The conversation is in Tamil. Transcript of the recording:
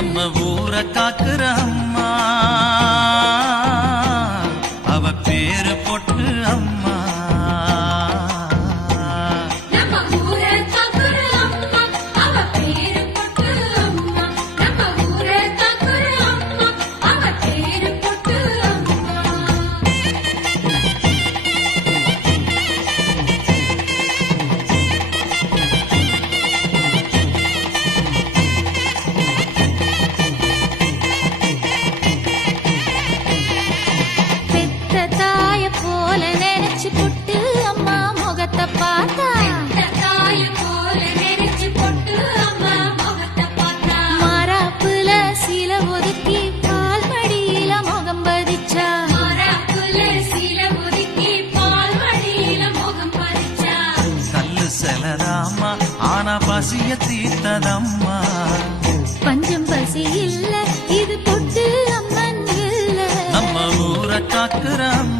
நம்ம ஊரை காக்குற அம்மா, அவ பேரு பொட்டு அம்மா. ஆனா பசிய தீர்த்ததம்மா, பஞ்சம் பசி இல்ல இது பொட்டு அம்மன் இல்ல, நம்ம ஊரை காக்குற அம்மா.